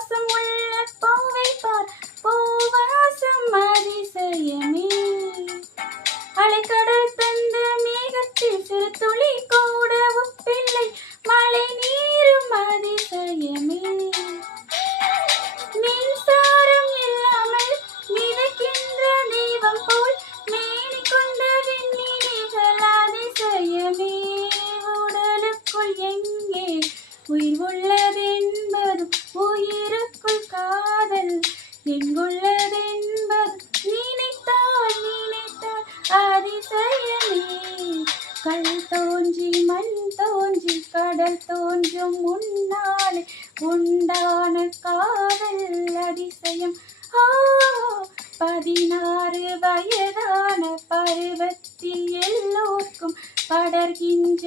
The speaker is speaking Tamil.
வாசம் உள்ள பூவை பார், பூவாசம் அதிசயமே. அலைக்கடல் தந்த மேகத்தில் சிறு துளி கூட உப்பில்லை, மழை நீரும் அதிசயமே. மின்சாரம் இல்லாமல் மிதக்கின்ற தெய்வம் போல் மேனி கொண்ட விண்மீன்கள் அதிசயமே. உடலுக்குள் எங்கே உயிர் உள்ளதென்பதும் உயிருக்குள் காதல் எங்குள்ளதென்பது நினைத்தால் நினைத்தால் அதிசயமே. கல் தோன்றி மண் தோன்றி கடல் தோன்றும் முன்னாலே உண்டான காதல் அதிசயம். 16 வயதான பருவத்தில் எல்லோர்க்கும் படர்கின்ற